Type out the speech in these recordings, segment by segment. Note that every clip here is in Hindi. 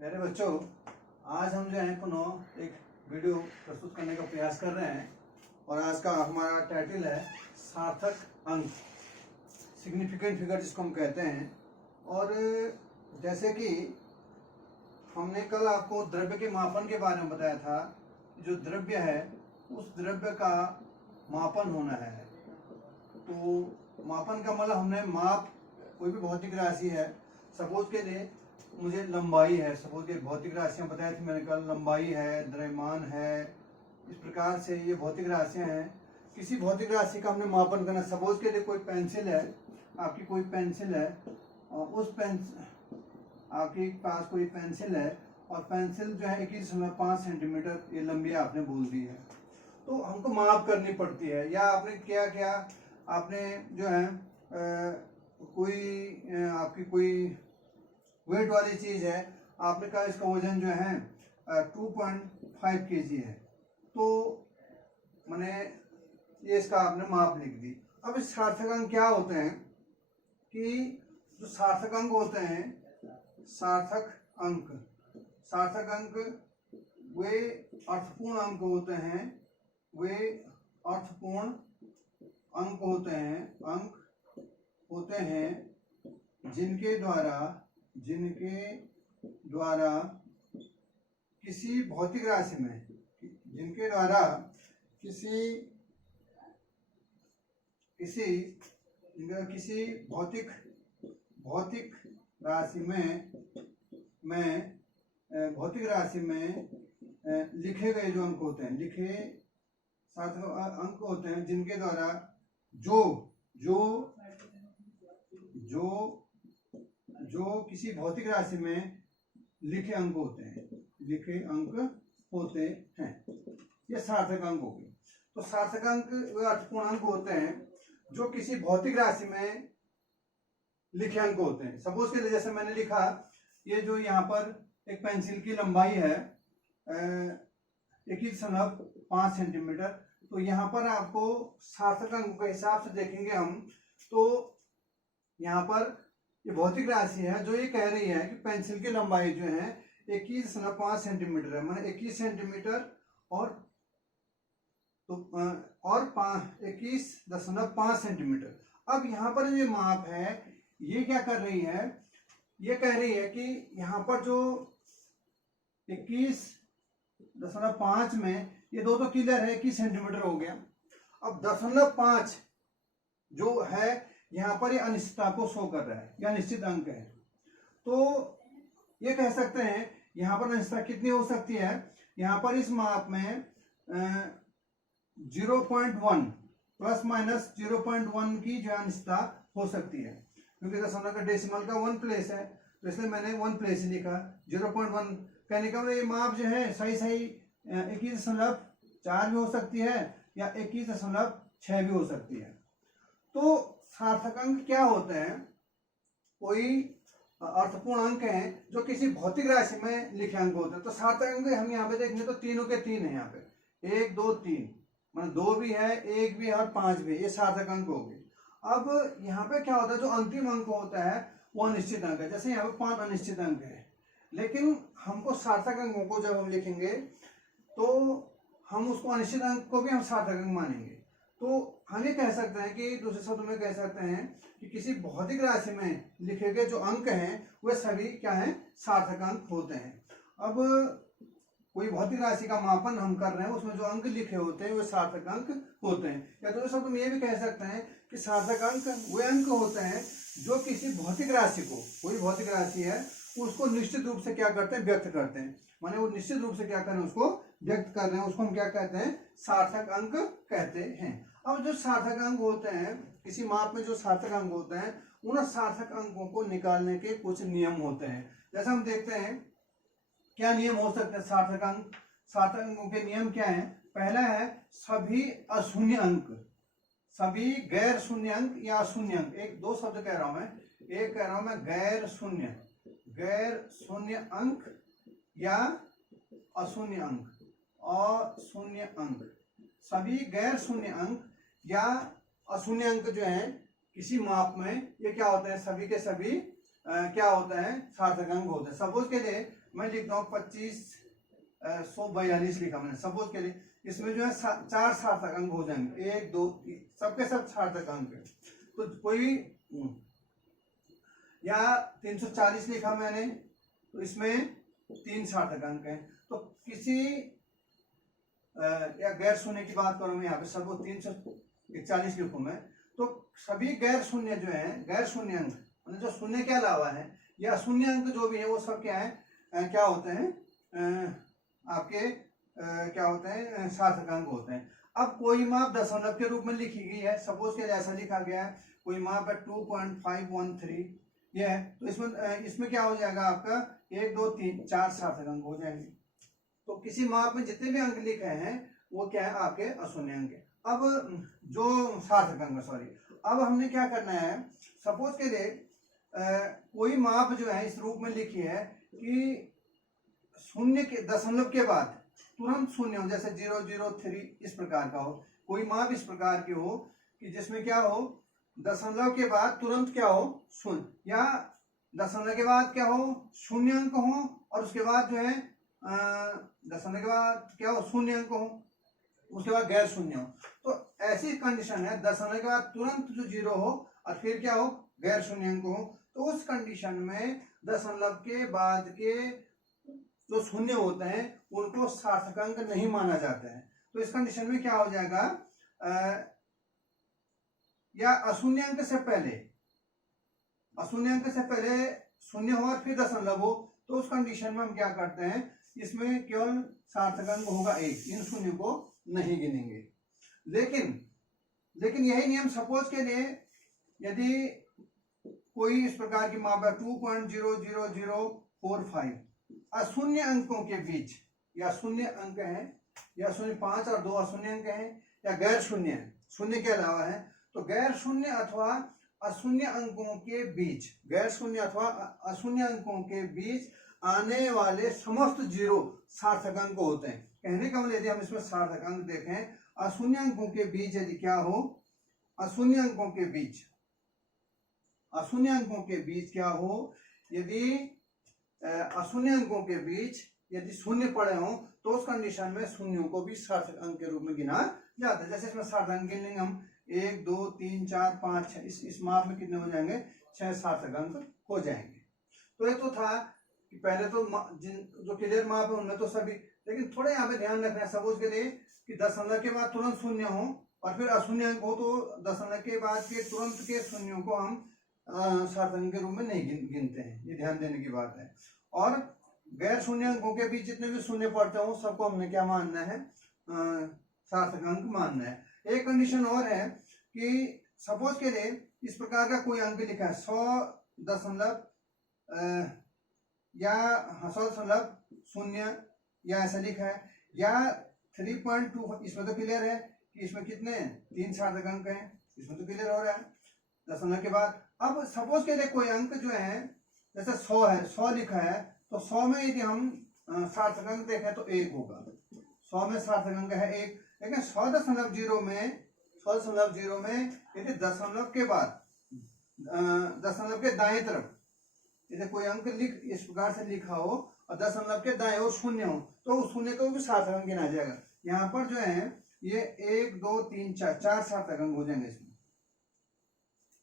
मेरे बच्चों, आज हम जो है पुनः एक वीडियो प्रस्तुत करने का प्रयास कर रहे हैं और आज का हमारा टाइटल है सार्थक अंक, सिग्निफिकेंट फिगर जिसको हम कहते हैं। और जैसे कि हमने कल आपको द्रव्य के मापन के बारे में बताया था, जो द्रव्य है उस द्रव्य का मापन होना है। तो मापन का मतलब हमने माप, कोई भी भौतिक राशि है, सपोज के लिए मुझे लंबाई है, सपोज के भौतिक राशियां बताई थी मैंने कल, लंबाई है, द्रव्यमान है, इस प्रकार से ये भौतिक राशियां हैं। किसी भौतिक राशि का हमने मापन करना, सपोज के लिए कोई पेंसिल है, आपकी कोई पेंसिल है और उस आपके पास कोई पेंसिल है और पेंसिल जो है 21.5 सेंटीमीटर ये लंबी आपने बोल दी है, तो हमको माप करनी पड़ती है। या आपने क्या किया, आपने जो है आपकी कोई वेट वाली चीज है, आपने कहा इसका वजन जो है 2.5 kg है, तो मैंने ये इसका आपने माप लिख दी। अब इस सार्थक अंक क्या होते हैं कि जो सार्थक अंक होते हैं, सार्थक अंक वे अर्थपूर्ण अंक होते हैं, वे अर्थपूर्ण अंक होते हैं जिनके द्वारा किसी भौतिक राशि में, किसी भौतिक राशि में लिखे गए जो अंक होते हैं, सार्थक अंक होते हैं जिनके द्वारा जो किसी भौतिक राशि में लिखे अंक होते हैं, ये सार्थक अंक हो गए। तो सार्थक अंक वे अर्थपूर्ण अंक होते हैं जो किसी भौतिक राशि में लिखे अंक होते हैं। सपोज के लिए जैसे मैंने लिखा, ये जो यहाँ पर एक पेंसिल की लंबाई है 21.5 सेंटीमीटर, तो यहाँ पर आपको सार्थक अंक के हिसाब से देखेंगे हम, तो यहाँ पर ये भौतिक राशि है जो ये कह रही है कि पेंसिल की लंबाई जो है 21.5 सेंटीमीटर है, माने 21 सेंटीमीटर और 21.5 सेंटीमीटर। अब यहाँ पर ये माप है, ये क्या कर रही है, ये कह रही है कि यहाँ पर जो 21.5 में ये दो तो क्लियर है, 21 सेंटीमीटर हो गया। अब 0.5 जो है यहाँ पर ये अनिश्चितता को शो कर रहा है, या निश्चित अंक है। तो ये कह सकते हैं यहाँ पर अनिश्चितता कितनी हो सकती है, यहाँ पर इस माप में 0.1 प्लस माइनस 0.1 की जो अनिश्चितता हो सकती है, क्योंकि दशमलव का डेसिमल का 1 प्लेस है, तो इसलिए मैंने 1 प्लेस लिखा। 0.1 कहने का मतलब ये माप जो है सही 21.4 भी हो सकती है या 21.6 भी हो सकती है। तो सार्थक अंक क्या होते हैं, कोई अर्थपूर्ण अंक हैं जो किसी भौतिक राशि में लिखे अंक होते हैं। तो सार्थक अंक हम यहाँ पे देखेंगे तो तीनों के तीन है, यहाँ पे 1 2 3, मतलब 2 भी है, 1 भी है और 5 भी, ये सार्थक अंक हो गए। अब यहाँ पे क्या होता है, जो अंतिम अंक होता है वो अनिश्चित अंक है। जैसे यहाँ पे 5 अनिश्चित अंक है, लेकिन हमको सार्थक अंकों को जब हम लिखेंगे तो हम उसको अनिश्चित अंक को भी हम सार्थक अंक मानेंगे। तो हम ये कह सकते हैं कि दूसरे शब्द में कह सकते हैं कि किसी भौतिक राशि में लिखे गए जो अंक हैं वे सभी क्या हैं, सार्थक अंक होते हैं। अब कोई भौतिक राशि का मापन हम कर रहे हैं, उसमें जो अंक लिखे होते हैं वे सार्थक अंक होते हैं। या दूसरे शब्द में ये भी कह सकते हैं कि सार्थक अंक वे अंक होते हैं जो किसी भौतिक राशि को, कोई भौतिक राशि है उसको निश्चित रूप से क्या करते हैं, व्यक्त करते हैं। माने वो निश्चित रूप से क्या कर रहे हैं, उसको व्यक्त कर रहे हैं, उसको हम क्या कहते हैं, सार्थक अंक कहते हैं। अब जो सार्थक अंक होते हैं, किसी माप में जो सार्थक अंक होते हैं, उन सार्थक अंकों को निकालने के कुछ नियम होते हैं। जैसे हम देखते हैं क्या नियम हो सकते हैं सार्थक अंक, सार्थक अंकों के नियम क्या है। पहला है सभी अशून्य अंक, सभी गैर शून्य अंक या अशून्य अंक। एक दो शब्द कह रहा हूं मैं, एक कह रहा हूं मैं गैर शून्य अंक या अशून्य अंक, सभी गैर शून्य अंक या अशून्य अंक जो है किसी माप में, ये क्या होते हैं, सभी के सभी क्या होता है, सार्थक अंक होता है। सपोज के लिए मैं लिखता हूँ 2542 लिखा मैंने सपोज के लिए, इसमें जो है 4 सार्थक अंक हो जाएंगे, 1 2 3 सबके सब सार्थक अंक है। तो कोई या 340 लिखा मैंने, तो इसमें 3 सार्थक अंक हैं। तो किसी या गैर शून्य की बात करूं मैं यहाँ पे, सब 341 लिखूं मैं, तो सभी गैर शून्य जो है, गैर शून्य अंक मतलब जो शून्य के अलावा है या शून्य अंक जो भी है वो सब क्या है, क्या होते हैं, आपके क्या होते हैं, सार्थक अंक होते हैं। अब कोई माप दशमलव के रूप में लिखी गई है, सपोज के लिए ऐसा लिखा गया है, कोई माप है 2.513 ये है, तो इसमें क्या हो जाएगा आपका 1 2 3 4 सार्थक अंक हो जाएंगे। तो किसी माप में जितने भी अंक लिखे हैं वो क्या है, आपके अशून्य अंक है। अब जो सार्थक अंक, सॉरी, अब हमने क्या करना है, सपोज के लिए कोई माप जो है इस रूप में लिखी है कि शून्य के दशमलव के बाद तुरंत शून्य हो, जैसे 003 इस प्रकार का हो, कोई माप इस प्रकार की हो कि जिसमें क्या हो, दशमलव के बाद तुरंत क्या हो, शून्य, या दशमलव के बाद क्या हो, शून्य अंक हो, और उसके बाद जो है दशमलव के बाद क्या हो, शून्य अंक हो, उसके बाद गैर शून्य हो। तो ऐसी कंडीशन है, दशमलव के बाद तुरंत जो 0 हो और फिर क्या हो, गैर शून्य अंक हो, तो उस कंडीशन में दशमलव के बाद के जो शून्य होते हैं उनको सार्थक अंक नहीं माना जाता है। तो इस कंडीशन में क्या हो जाएगा, या अशून्य अंक से पहले, अशून्य अंक से पहले शून्य हो और फिर दशमलव हो, तो उस कंडीशन में हम क्या करते हैं, इसमें केवल सार्थक अंक होगा 1, इन शून्य को नहीं गिनेंगे। लेकिन यही नियम सपोज के लिए यदि कोई इस प्रकार की माप है 2.00045 अशून्य अंकों के बीच, या शून्य अंक है, या शून्य 5 और 2 अशून्य अंक है, या गैर शून्य है, शून्य के अलावा है, तो गैर शून्य अथवा अशून्य अंकों के बीच, गैर शून्य अथवा अशून्य अंकों के बीच आने वाले समस्त 0 सार्थक अंक होते हैं। कहने का मतलब यदि हम इसमें सार्थक अंक देखें, अशून्य अंकों के बीच यदि क्या हो, अशून्य अंकों के बीच, अशून्य अंकों के बीच क्या हो, यदि अशून्य अंकों के बीच यदि शून्य पड़े हो, तो उस कंडीशन में शून्यों को भी सार्थक अंक के रूप में गिना जाता है। जैसे इसमें सार्थक अंक गिनेंगे हम 1 2 3 4 5 6, इस माप में कितने हो जाएंगे, 6 सार्थक अंक हो जाएंगे। तो ये तो था कि पहले तो जो क्लियर माप है उनमें तो सभी, लेकिन थोड़े यहाँ पे ध्यान रखना है, सपोज के लिए कि दशमलव के बाद तुरंत शून्य हो और फिर अशून्य अंक हो, तो दशमलव के बाद के तुरंत के शून्यों को हम सार्थक अंक के रूप में नहीं गिनते हैं, ये ध्यान देने की बात है। और गैर शून्य अंकों के बीच जितने भी शून्य पड़ते हो सबको हमने क्या मानना है, सार्थक अंक मानना है। एक कंडीशन और है कि सपोज के लिए इस प्रकार का कोई अंक लिखा है 100.0 या 100.0 या ऐसा लिखा है, या 3.2, इसमें तो क्लियर है कि इसमें कितने 3 सार्थक अंक हैं, इसमें तो क्लियर हो रहा है दशमलव के बाद। अब सपोज के लिए कोई अंक जो है जैसे 100 है, 100 लिखा है, तो 100 में यदि हम सार्थक अंक देखें तो 1 होगा, 100 में सार्थक अंक है 1। लेकिन 100.0 में यदि दशमलव के बाद दशमलव के दाएं तरफ यदि कोई अंक इस प्रकार से लिखा हो और दशमलव के दाएं ओर शून्य हो, तो उस शून्य को भी सार्थक अंक गिना जाएगा। यहाँ पर जो है ये 1 2 3 4 सार्थक अंक हो जाएंगे इसमें।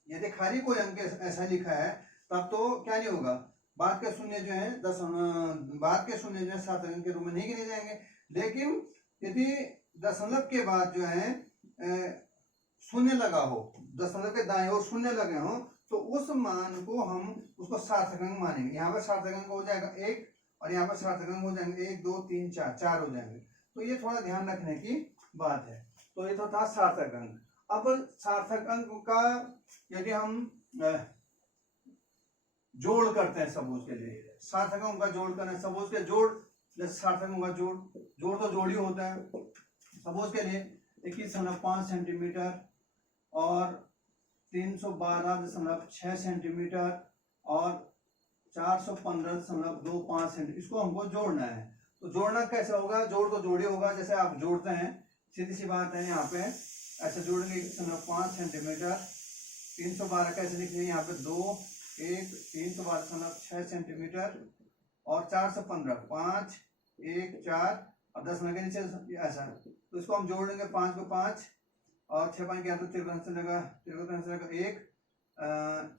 यदि खाली कोई अंक ऐसा लिखा है तब तो क्या नहीं होगा, बाद के शून्य जो है बाद के शून्य जो है सार्थक अंक के रूप में नहीं गिने जाएंगे। लेकिन यदि दशमलव के बाद जो है शून्य लगा हो, दशमलव के दाएं ओर शून्य लगे हो, तो उस मान को हम उसको सार्थक अंक मानेंगे। यहाँ पर सार्थक अंक हो जाएगा 1 और यहाँ पर सार्थक अंक हो जाएंगे 1 2 3 4 हो जाएंगे। तो ये थोड़ा ध्यान रखने की बात है। तो ये तो था सार्थक अंक। अब सार्थक अंक का यदि हम जोड़ करते हैं, सपोज के लिए सार्थक अंक का जोड़ करना है, सपोज के जोड़, जैसे सार्थक अंक का जोड़ तो जोड़ ही होता है। सपोज के लिए 21.5 सेंटीमीटर और 312.6 सेंटीमीटर और 415.25 सेंटीमीटर, इसको हमको जोड़ना है। तो जोड़ना कैसे होगा, जोड़ तो जोड़ ही होगा, जैसे आप जोड़ते हैं, सीधी सी बात है। यहाँ पे ऐसे जोड़ेंगे 21.5 सेंटीमीटर, 312 कैसे लिखेंगे, यहाँ पे 2 1 3.6 सेंटीमीटर और 4 से 15 5 1 4 और 10 लगे नीचे ऐसा। तो इसको हम जोड़ लेंगे 5 को 5 और 6 5 क्या तो 13 से लगा 1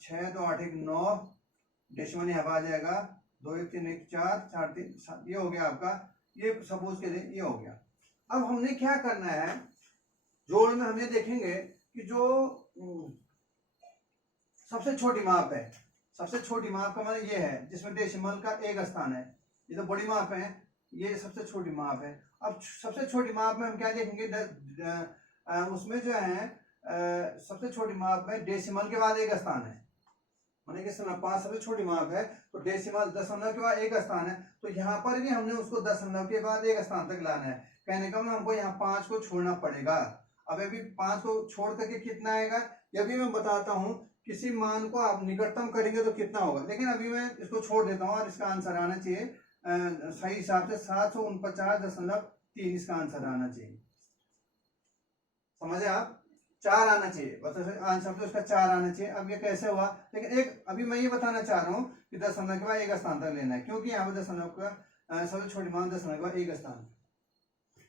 6 2 8 1 9 डेसिमल यहाँ आ जाएगा 2 1 3 1 4 4 3 7 ये हो गया आपका। ये सपोज के लिए ये हो गया। अब हमने क्या करना है जोड़ में, हम ये देखेंगे कि जो सबसे छोटी माप है, सबसे छोटी माप का मतलब ये है जिसमें डेसिमल का एक स्थान है। ये तो बड़ी माप है, ये सबसे छोटी माप है। अब सबसे छोटी माप में हम क्या देखेंगे, उसमें जो है सबसे छोटी माप में डेसिमल के बाद एक स्थान है। माने कि 5 सबसे छोटी माप है तो डेसिमल दशमलव के बाद एक स्थान है। तो यहाँ पर भी हमने उसको दशमलव के बाद एक स्थान तक लाना है। कहने का मतलब हमको यहाँ 5 को छोड़ना पड़ेगा। अब अभी 5 को छोड़ करके कितना आएगा ये भी मैं बताता हूँ। किसी मान को आप निकटतम करेंगे तो कितना होगा, लेकिन अभी मैं इसको छोड़ देता हूँ और इसका आंसर आना चाहिए सही हिसाब से 749.3 इसका आंसर आना चाहिए। समझे आप, 4 आना चाहिए, मतलब आंसर तो इसका 4 आना चाहिए। अब ये कैसे हुआ, लेकिन एक अभी मैं ये बताना चाह रहा हूँ कि दशमलव के बाद एक स्थान तक लेना है, क्योंकि यहाँ पर दशमलव का सबसे छोटी मान दशमलव के बाद एक स्थान।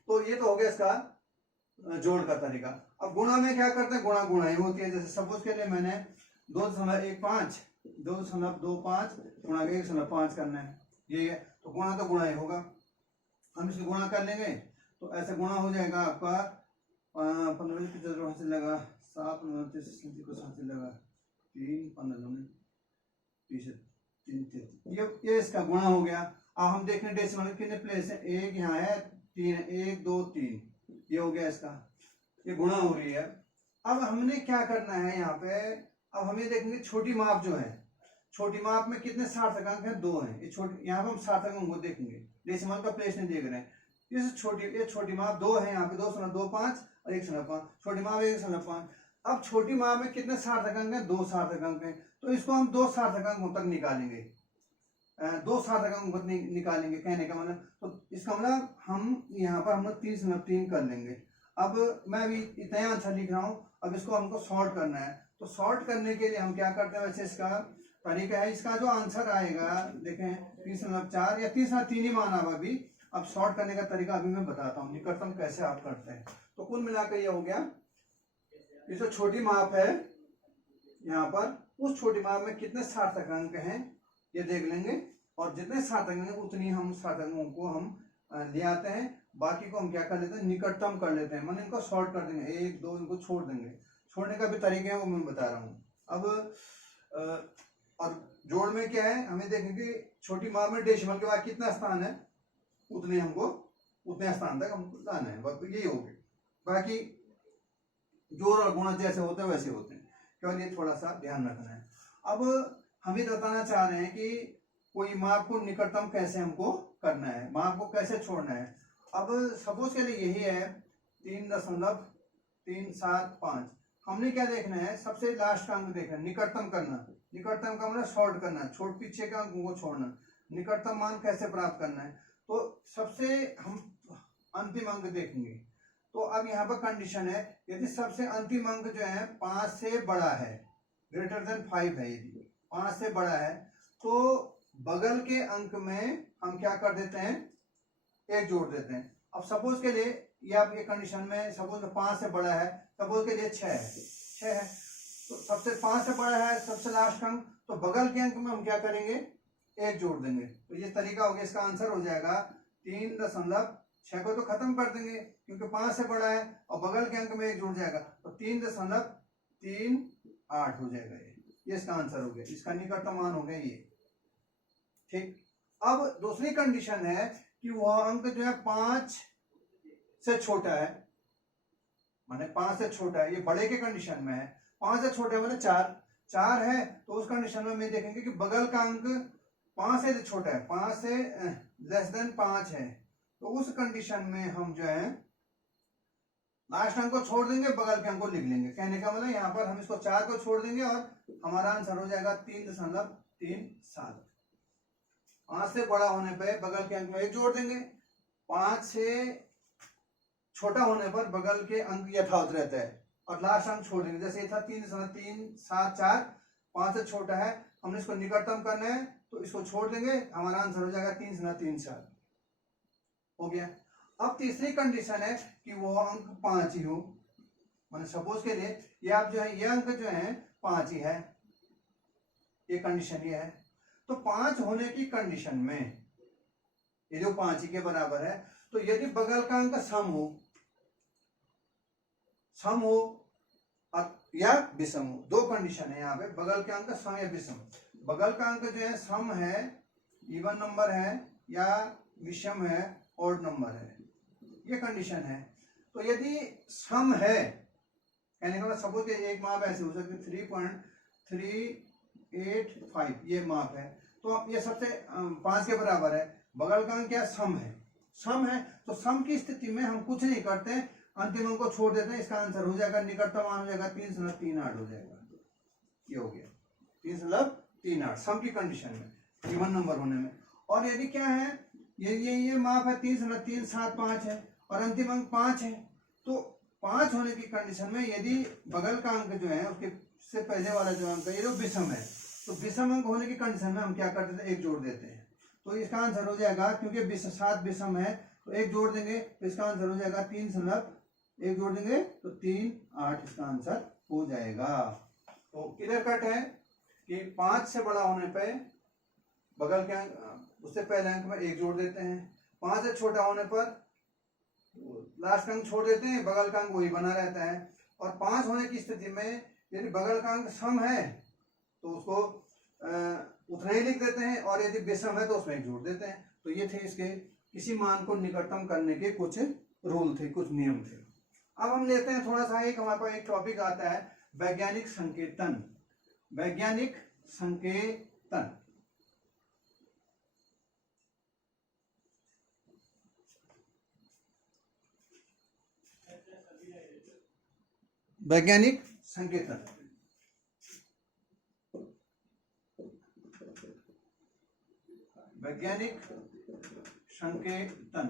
तो ये तो हो गया इसका जोड़ का तरीका। अब गुणा में क्या करते हैं, गुणा गुणा ही होती है। जैसे सपोज के लिए मैंने 2.15 2.25 गुणा 1.5 करना है, ये है तो गुणा तो गुणा ही होगा। हम इसको गुणा कर लेंगे तो ऐसे गुणा हो जाएगा आपका 15 से लगा 7 से लगा 3 15 ये इसका गुणा हो गया। अब हम देख रहे हैं डेसिमल कितने प्लेस है, एक यहाँ है 3 1 2 3 ये हो गया इसका, ये गुणा हो रही है। अब हमने क्या करना है यहाँ पे, अब हम ये देखेंगे छोटी माप जो है, छोटी माप में कितने सार्थक अंक हैं, 2 हैं। ये छोटी, यहाँ पे हम सार्थक अंक को देखेंगे, डेसिमल का प्लेस नहीं देख रहे हैं। ये छोटी माप 2 है, यहाँ पे 2.25 और 1.5 छोटी माप 1.5। अब छोटी माप में कितने सार्थक अंक हैं, 2 सार्थक अंक हैं। तो इसको हम 2 सार्थक अंकों तक निकालेंगे, 2 सार्थक अंक निकालेंगे कहने का मतलब। तो इसका मतलब हम यहाँ पर हम लोग 3.3 कर लेंगे। अब मैं अभी इतना आंसर लिख रहा हूँ, अब इसको हमको सॉर्ट करना है। तो सॉर्ट करने के लिए हम क्या करते हैं, वैसे इसका तरीका है, इसका जो आंसर आएगा देखें 3.4 या 3.3 ही माना अभी। अब सॉर्ट करने का तरीका अभी मैं बताता हूँ, निकटतम कैसे आप करते हैं। तो कुल मिलाकर ये हो गया, ये जो छोटी माप है यहाँ पर, उस छोटी माप में कितने सार्थक अंक हैं ये देख लेंगे, और जितने सार्थक अंक उतनी हम सार्थक अंकों को हम ले आते हैं। बाकी को हम क्या कर लेते हैं, निकटतम कर लेते हैं, मैंने इनको सॉर्ट कर देंगे, 1 2 इनको छोड़ देंगे। छोड़ने का भी तरीका है वो मैं बता रहा हूँ। अब और जोड़ में क्या है, हमें देखेंगे छोटी माप में डेसिमल के बाद कितना स्थान है, उतने स्थान तक हमको लाना है, बस यही हो गया। बाकी जोड़ और गुणा जैसे होते हैं वैसे होते हैं, केवल ये थोड़ा सा ध्यान रखना है। अब हम ये बताना चाह रहे हैं कि कोई माप को निकटतम कैसे हमको करना है, माप को कैसे छोड़ना है। अब सपोज के लिए यही है 3.375। हमने क्या देखना है, सबसे लास्ट का अंक देखना है, निकटतम करना। निकटतम का मतलब शॉर्ट करना, छोट पीछे का अंकों को छोड़ना। निकटतम मान कैसे प्राप्त करना है, तो सबसे हम अंतिम अंक देखेंगे। तो अब यहाँ पर कंडीशन है, यदि सबसे अंतिम अंक जो है 5 से बड़ा है, ग्रेटर देन 5 है, यदि 5 से बड़ा है तो बगल के अंक में हम क्या कर देते हैं, 1 जोड़ देते हैं। अब सपोज के लिए ये आपके कंडीशन में सपोज 5 से बड़ा है, सपोज के लिए 6 है, तो सबसे 5 से बड़ा है सबसे लास्ट अंक, तो बगल के अंक में हम क्या करेंगे, 1 जोड़ देंगे। तो ये तरीका हो गया, इसका आंसर हो जाएगा 3.6 को तो खत्म कर देंगे क्योंकि 5 से बड़ा है, और बगल के अंक में 1 जुड़ जाएगा तो 3.38 हो जाएगा। ये इसका आंसर हो गया, इसका निकटतम मान हो गया ये। ठीक, अब दूसरी कंडीशन है कि वह अंक जो है 5 से छोटा है, माने 5 से छोटा है, ये बड़े के कंडीशन में है। 5 से छोटा है मतलब 4 है, तो उस कंडीशन में मैं देखेंगे कि बगल का अंक 5 से छोटा है, 5 से लेस देन 5 है, तो उस कंडीशन में हम जो है लास्ट अंक को छोड़ देंगे, बगल के अंक को लिख लेंगे। कहने का मतलब यहाँ पर हम इसको 4 को छोड़ देंगे और हमारा आंसर हो जाएगा 3.37। 5 से बड़ा होने पर बगल के अंक में 1 जोड़ देंगे, 5 से छोटा होने पर बगल के अंक यथावत रहता है और लास्ट अंक छोड़ देंगे। जैसे ये था 3.374, 5 से छोटा है हमने इसको निकटतम करना है तो इसको छोड़ देंगे, हमारा आंसर हो जाएगा 3 गुना 3 4 हो गया। अब तीसरी कंडीशन है कि वो अंक 5 ही हो, मैंने सपोज के लिए ये आप जो है ये अंक जो है 5 ही है, ये कंडीशन ये है। तो 5 होने की कंडीशन में ये जो 5 ही के बराबर है, तो यदि बगल का अंक सम हो या विषम हो, दो कंडीशन है यहाँ पे, बगल के अंक सम या विषम। बगल का अंक जो है सम है, इवन नंबर है, या विषम है, ऑड नंबर है, ये कंडीशन है। तो यदि सम है, कहने का मतलब सपोज एक माप ऐसे हो सकती है 3.385 ये माप है, तो ये सबसे 5 के बराबर है, बगल का अंक क्या सम है, तो सम की स्थिति में हम कुछ नहीं करते, अंतिम अंक को छोड़ देते हैं, इसका आंसर हो जाएगा निकटतम मान हो जाएगा 3.38 हो जाएगा, ये हो गया 3.38 सम की कंडीशन में, इवन नंबर होने में। और यदि क्या है ये माप है 3.375 है और अंतिम अंक 5 है, तो 5 होने की कंडीशन में यदि बगल का अंक जो है उसके से पहले वाला जो अंक है ये जो विषम है, तो विषम अंक होने की कंडीशन में हम क्या करते थे, एक जोड़ देते हैं, तो इसका आंसर हो जाएगा, क्योंकि 7 विषम है तो एक जोड़ देंगे तो इसका आंसर हो जाएगा 3 जोड़ देंगे तो 3 8 इसका आंसर हो जाएगा। तो क्लियर कट है कि 5 से बड़ा होने पे बगल के अंक उससे पहले अंक में एक जोड़ देते हैं, 5 से छोटा होने पर लास्ट अंक छोड़ देते हैं, बगल का अंक वही बना रहता है। और 5 होने की स्थिति में यदि बगल का अंक सम है तो उसको उतना ही लिख देते हैं, और यदि विषम है तो उसमें एक जोड़ देते हैं। तो ये थे इसके किसी मान को निकटतम करने के कुछ रूल थे, कुछ नियम थे। अब हम लेते हैं थोड़ा सा, एक हमारे पास एक टॉपिक आता है वैज्ञानिक संकेतन। वैज्ञानिक संकेतन, वैज्ञानिक संकेतन, वैज्ञानिक संकेतन,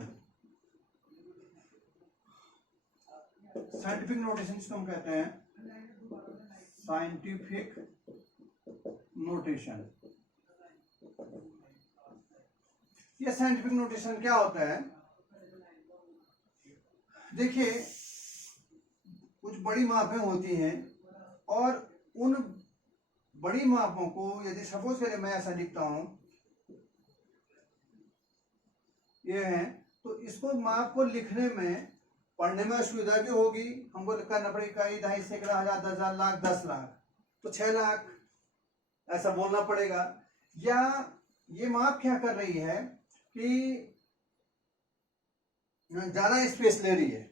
साइंटिफिक नोटेशन जिसको हम कहते हैं, साइंटिफिक नोटेशन। ये साइंटिफिक नोटेशन क्या होता है, देखिए कुछ बड़ी मापें होती हैं और उन बड़ी मापों को यदि सपोज करें मैं ऐसा लिखता हूं, ये है, तो इसको माप को लिखने में पढ़ने में असुविधा भी होगी, हमको करना पड़ेगा 1 2 सैकड़ा 1000 10,000 लाख 10 लाख, तो 6 लाख ऐसा बोलना पड़ेगा। या ये माप क्या कर रही है कि ज्यादा स्पेस ले रही है,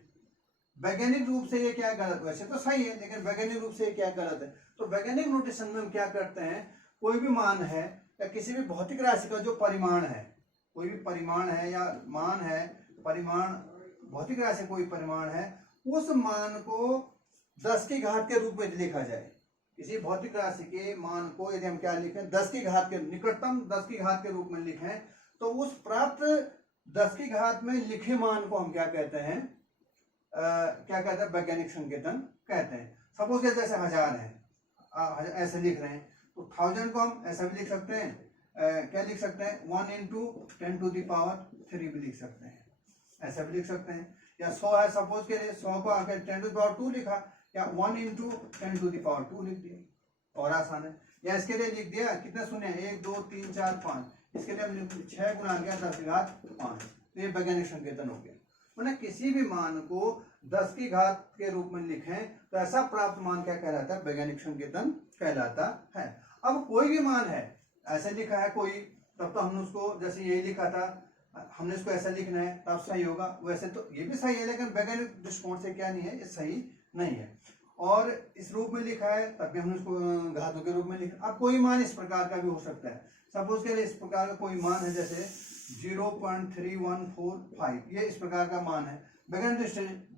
वैज्ञानिक रूप से ये क्या गलत, वैसे तो सही है लेकिन वैज्ञानिक रूप से ये क्या गलत है। तो वैज्ञानिक नोटेशन में हम क्या करते हैं, कोई भी मान है या किसी भी भौतिक राशि का जो परिमाण है, कोई भी परिमाण है या मान है, परिमाण भौतिक राशि कोई परिमाण है, उस मान को 10 की घात के रूप में लिखा जाए। किसी भौतिक राशि के मान को यदि हम क्या लिखें, 10 की घात के निकटतम 10 की घात के रूप में लिखें, तो उस प्राप्त 10 की घात में लिखे मान को हम क्या कहते हैं, क्या कहते हैं, वैज्ञानिक संकेतन कहते हैं। सपोज जैसे 1000 है, ऐसे लिख रहे हैं, तो 1000 को हम ऐसा भी लिख सकते हैं, क्या लिख सकते हैं, 1 × 10⁻³ भी लिख सकते हैं, ऐसा भी लिख सकते हैं। या 100 है, सपोज के लिए 100 को आकर 10⁻² लिखा, या 1 × 10⁻² लिख दिया, और आसान है। या इसके लिए लिख दिया, कितने सुने, 1 2 3 4 5, इसके लिए हम 6 गुना 10⁵5, तो ये वैज्ञानिक संकेतन हो गया। मतलब किसी भी मान को 10 की घात के रूप में लिखें तो ऐसा प्राप्त मान क्या कहलाता है, वैज्ञानिक संकेतन कहलाता है। अब कोई भी मान है, ऐसे लिखा है कोई, तब तो हमने उसको जैसे यही लिखा था, हमने इसको ऐसा लिखना है तब सही होगा, वैसे तो ये भी सही है लेकिन वैज्ञानिक दृष्टिकोण से क्या नहीं है, ये सही नहीं है। और इस रूप में लिखा है तब भी हमने उसको घातों के रूप में लिखा। अब कोई मान इस प्रकार का भी हो सकता है, सपोज के लिए इस प्रकार का कोई मान है जैसे 0.3145, ये इस प्रकार का मान है, वैज्ञानिक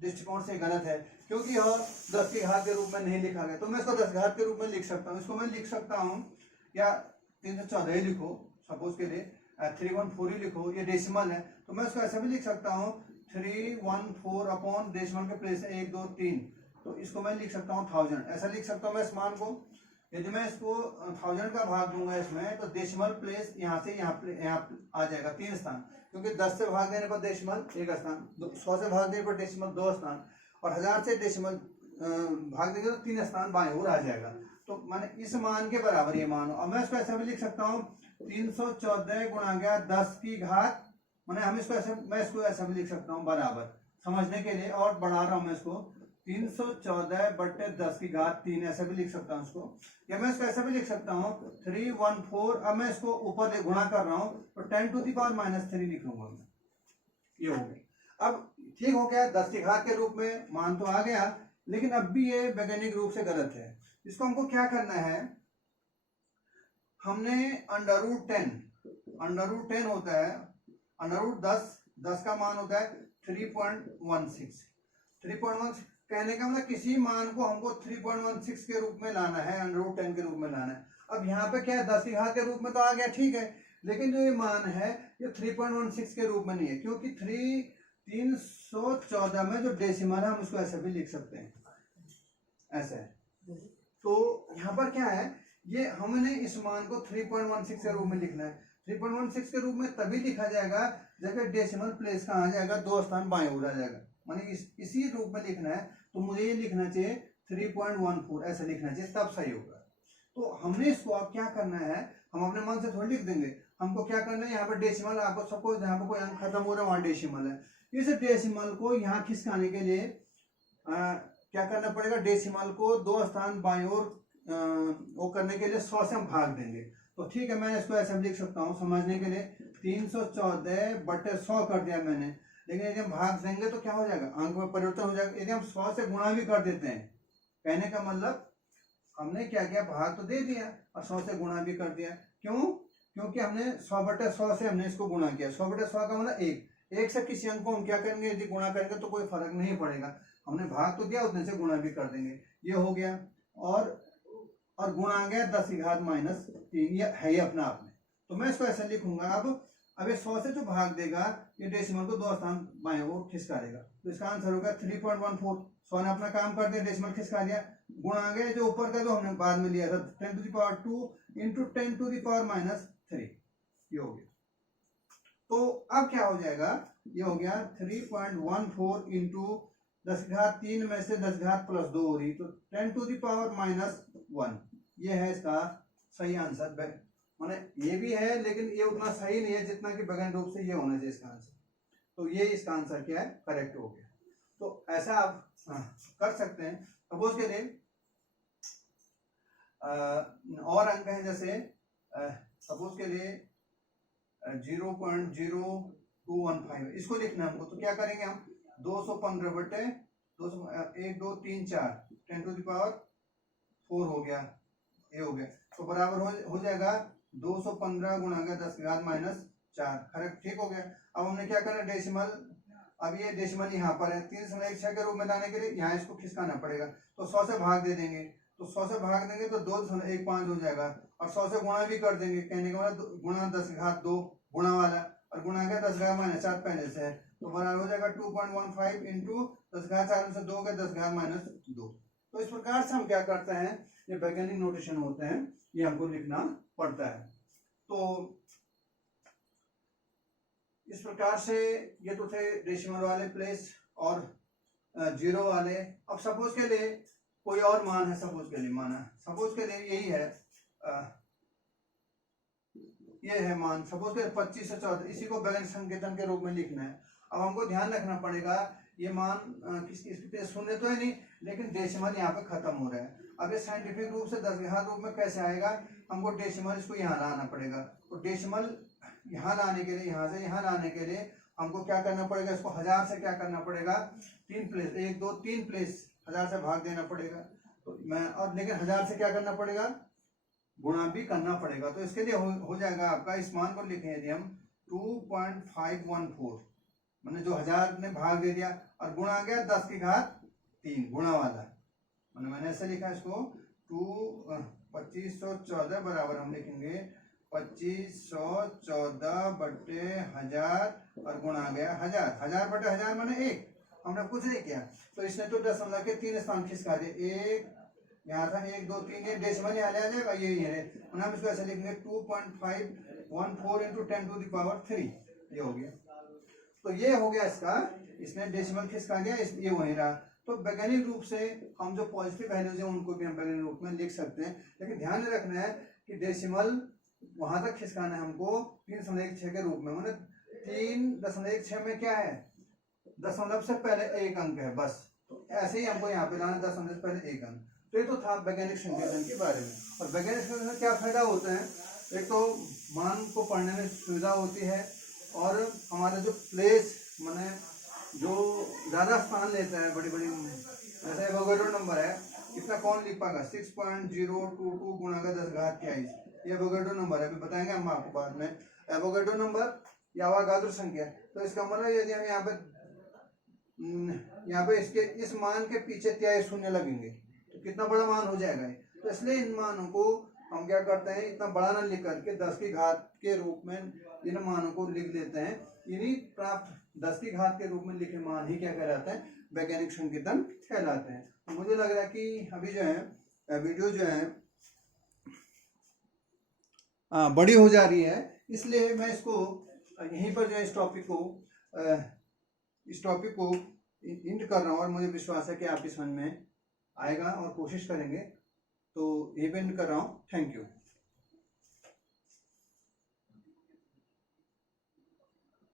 दृष्टिकोण से गलत है क्योंकि यह 10 की घात के रूप में नहीं लिखा गया, तो मैं इसको 10 घात के रूप में लिख सकता हूँ। इसको मैं लिख सकता हूँ या 314 ही लिखो, सपोज के लिए 314 ही लिखो, ये डेसिमल है, तो मैं इसको ऐसा भी लिख सकता हूँ 314 अपॉन डेसिमल के प्लेस है 1 2 3, तो इसको मैं लिख सकता हूँ 1000, ऐसा लिख सकता हूँ मैं इस मान को। यदि मैं इसको 1000 का भाग दूंगा इसमें, तो डेसिमल प्लेस यहाँ से यहाँ आ जाएगा 3 स्थान, क्योंकि 10 से भाग देने पर डेसिमल 1 स्थान, 100 से भाग देने पर डेसिमल 2 स्थान, और 1000 से डेसिमल भाग देंगे तो 3 स्थान बाएं ओर आ जाएगा। तो मैंने इस मान के बराबर ये मान, और मैं इसको ऐसे भी लिख सकता हूँ 314 गुणा गया 10 की घात, मैंने हम इसको ऐसे, मैं इसको ऐसा भी लिख सकता हूँ बराबर समझने के लिए, और बढ़ा रहा हूँ मैं इसको 314 बटे 10 की घात 3 ऐसे भी लिख सकता हूँ इसको, या मैं इसको ऐसे भी लिख सकता हूँ 314। अब मैं इसको ऊपर गुणा कर रहा हूँ तो 10 टू द पावर -3 लिखूंगा मैं, ये हो गई। अब ठीक हो गया, 10 की घात के रूप में मान तो आ गया, लेकिन अब भी ये वैज्ञानिक रूप से गलत है। इसको हमको क्या करना है, हमने √10 होता है, √10 का मान होता है 3.16 कहने का मतलब किसी मान को हमको 3.16 के रूप में लाना है, √10 के रूप में लाना है। अब यहाँ पे क्या है, 10 की घात के रूप में तो आ गया, ठीक है, लेकिन जो ये मान है ये 3.16 के रूप में नहीं है, क्योंकि 314 में जो डेसिमल है हम उसको ऐसे भी लिख सकते हैं, ऐसे। तो यहाँ पर क्या है, ये हमने इस मान को 3.16 के रूप में लिखना है। 3.16 के रूप में तभी लिखा जाएगा जब डेसिमल प्लेस कहाँ आ जाएगा, 2 स्थान बाएं ओर आ जाएगा, माने इसी रूप में लिखना है। तो मुझे ये लिखना चाहिए 3.14 ऐसा लिखना चाहिए, तब सही होगा। तो हमने इसको अब क्या करना है, हम अपने मन से थोड़ी लिख देंगे, हमको क्या करना है, यहाँ पर डेसिमल, आपको सबको जहाँ पर कोई अंक खत्म हो रहा है वहां डेसिमल है, इस डेसिमल को यहाँ खिसकाने के लिए क्या करना पड़ेगा, डेसिमल को 2 स्थान बाईं ओर वो करने के लिए 100 से हम भाग देंगे। तो ठीक है, मैं इसको ऐसे लिख सकता हूँ समझने के लिए, 314 बटे 100 कर दिया मैंने, लेकिन यदि हम भाग देंगे तो क्या हो जाएगा, अंक में परिवर्तन हो जाएगा। यदि हम 100 से गुणा भी कर देते हैं, कहने का मतलब हमने क्या किया, भाग तो दे दिया और 100 से गुणा भी कर दिया। क्यों? क्योंकि हमने 100 बटे 100 से हमने इसको गुणा किया। 100 बटे 100 का मतलब 1 से किसी अंक को हम क्या करेंगे, यदि गुणा करेंगे तो कोई फर्क नहीं पड़ेगा, हमने भाग तो दिया, उतने से गुणा भी कर देंगे, ये हो गया। और गुणा गया 10 की घात -3, ये है ही अपना आप में। तो मैं इसको ऐसे लिखूंगा, अब ये 100 से जो भाग देगा ये डेसिमल को 2 स्थान बाएं ओर खिसका देगा, तो इसका आंसर होगा 3.14। 100 ने अपना काम कर दिया, डेसिमल खिसका दिया, गुणा गया जो ऊपर का जो हमने बाद में लिया था 10 to the power 2 into 10 to the power -3, ये हो गया। तो अब क्या हो जाएगा, ये हो गया 3.14 इंटू 10 घात 3 में से 10 घात +2 हो रही, तो 10 टू द पावर -1, ये है इसका सही आंसर। माने ये भी है, लेकिन ये उतना सही नहीं है जितना कि वैज्ञानिक रूप से ये होना चाहिए इसका आंसर। तो ये इसका आंसर क्या है, करेक्ट हो गया। तो ऐसा आप कर सकते हैं। सपोज के लिए और अंक है, जैसे सपोज के लिए 0.0215, इसको लिखना है हमको, तो क्या करेंगे हम, 215 बटे 1 2 3 4 10 टू द पावर 4 हो गया, ये हो गया, तो बराबर हो जाएगा 215 गुणा 10 की घात -4, करेक्ट, ठीक हो गया। अब हमने क्या करना, डेसिमल, अब ये डेसिमल यहाँ पर है, 3.16 के रूप में लाने के लिए यहाँ इसको खिसकाना पड़ेगा, तो 100 से भाग दे देंगे, तो 100 से भाग देंगे तो 2.15 हो जाएगा, और 100 से गुणा भी कर देंगे, कहने का मतलब गुणा 10 की घात 2 गुणा वाला, और गुणा गया 10 घात -4 पहले से है, तो बराबर हो जाएगा 2.15 इंटू 10 घात 4 में से 2 गए 10 घात -2। तो इस प्रकार से हम क्या करते हैं, ये वैज्ञानिक नोटेशन होते हैं, ये हमको लिखना पड़ता है। तो इस प्रकार से ये तो थे डेसिमल वाले प्लेस और जीरो वाले। अब सपोज के लिए कोई और मान है, सपोज के लिए माना, सपोज के लिए यही है, ये है मान, सपोज के 25 से 14, इसी को वैज्ञानिक संकेतन के रूप में लिखना है। अब हमको ध्यान रखना पड़ेगा, ये मान किसकी शून्य तो है नहीं, लेकिन डेसिमल यहाँ पे खत्म हो रहा है। अब ये साइंटिफिक रूप से 10 घात रूप में कैसे आएगा, हमको डेसिमल इसको यहाँ लाना पड़ेगा, तो डेसिमल यहाँ लाने के लिए, यहाँ से यहाँ लाने के लिए हमको क्या करना पड़ेगा, इसको 1000 से क्या करना पड़ेगा, 3 प्लेस, 1 2 3 प्लेस 1000 से भाग देना पड़ेगा। तो मैं और लेकिन 1000 से क्या करना पड़ेगा, गुणा भी करना पड़ेगा। तो इसके लिए हो जाएगा आपका, इस मान को लिखें यदि हम 2.514, मैंने जो 1000 ने भाग दे दिया और गुणा आ गया 10 की घात 3 गुणा वाला, मैंने ऐसे लिखा इसको 2514 बराबर हम लिखेंगे 2514 बटे 1000 और गुणा आ गया 1000, 1000 बटे 1000 माने 1, हमने कुछ नहीं किया। तो इसने तो दशमलव के 3 स्थान खिसका दिए, 1 यहाँ था 1 2 3, ये डेसिमल यहाँ आ जाएगा, यही है। और हम इसको ऐसे लिखेंगे 2.514 इंटू 10 टू द पावर 3, ये हो गया। तो ये हो गया इसका, इसमें डेसिमल किसका आ गया, ये वही रहा। तो वैज्ञानिक रूप से हम जो पॉजिटिव वैल्यूज हैं उनको भी हम वैज्ञानिक रूप में लिख सकते हैं, लेकिन ध्यान रखना है कि डेसिमल वहां तक खिसकाना है हमको 3.16 के रूप में, मतलब 3.16 में क्या है, दशमलव से पहले एक अंक है बस। तो ऐसे ही हमको यहाँ पे लाना, दशमलव से पहले एक अंक। तो ये तो था वैज्ञानिक संकेतन के बारे में। और वैज्ञानिक संकेतन का क्या फायदा होता है, एक तो मान को पढ़ने में सुविधा होती है, और हमारा जो प्लेस माने जो ज़्यादा स्थान लेता है, बड़ी बड़ी, जैसे एवोगाड्रो नंबर है, इतना कौन लिख पाएगा, 6.022 गुणा का 10⁻23, ये एवोगाड्रो नंबर है, अभी बताएंगे हम आपको बाद में। एवोगाड्रो नंबर या अवोगाद्रो संख्या, तो इसका मतलब यदि हम यहाँ पे इसके इस मान के पीछे 23 शून्य लगेंगे तो कितना बड़ा मान हो जाएगा। तो इसलिए इन मानों को हम क्या करते हैं, इतना बड़ा ना लिख करके 10 की घात के रूप में इन मानों को लिख लेते हैं। इन्हीं प्राप्त 10 की घात के रूप में लिखे मान ही क्या कहलाते हैं, वैज्ञानिक संकेतन कहलाते हैं। तो मुझे लग रहा है कि अभी जो है वीडियो जो है बड़ी हो जा रही है, इसलिए मैं इसको यहीं पर जो है इस टॉपिक को इंड कर रहा हूँ। और मुझे विश्वास है कि आपकी समझ में आएगा और कोशिश करेंगे। तो ये भी इंड कर रहा हूँ। Thank you.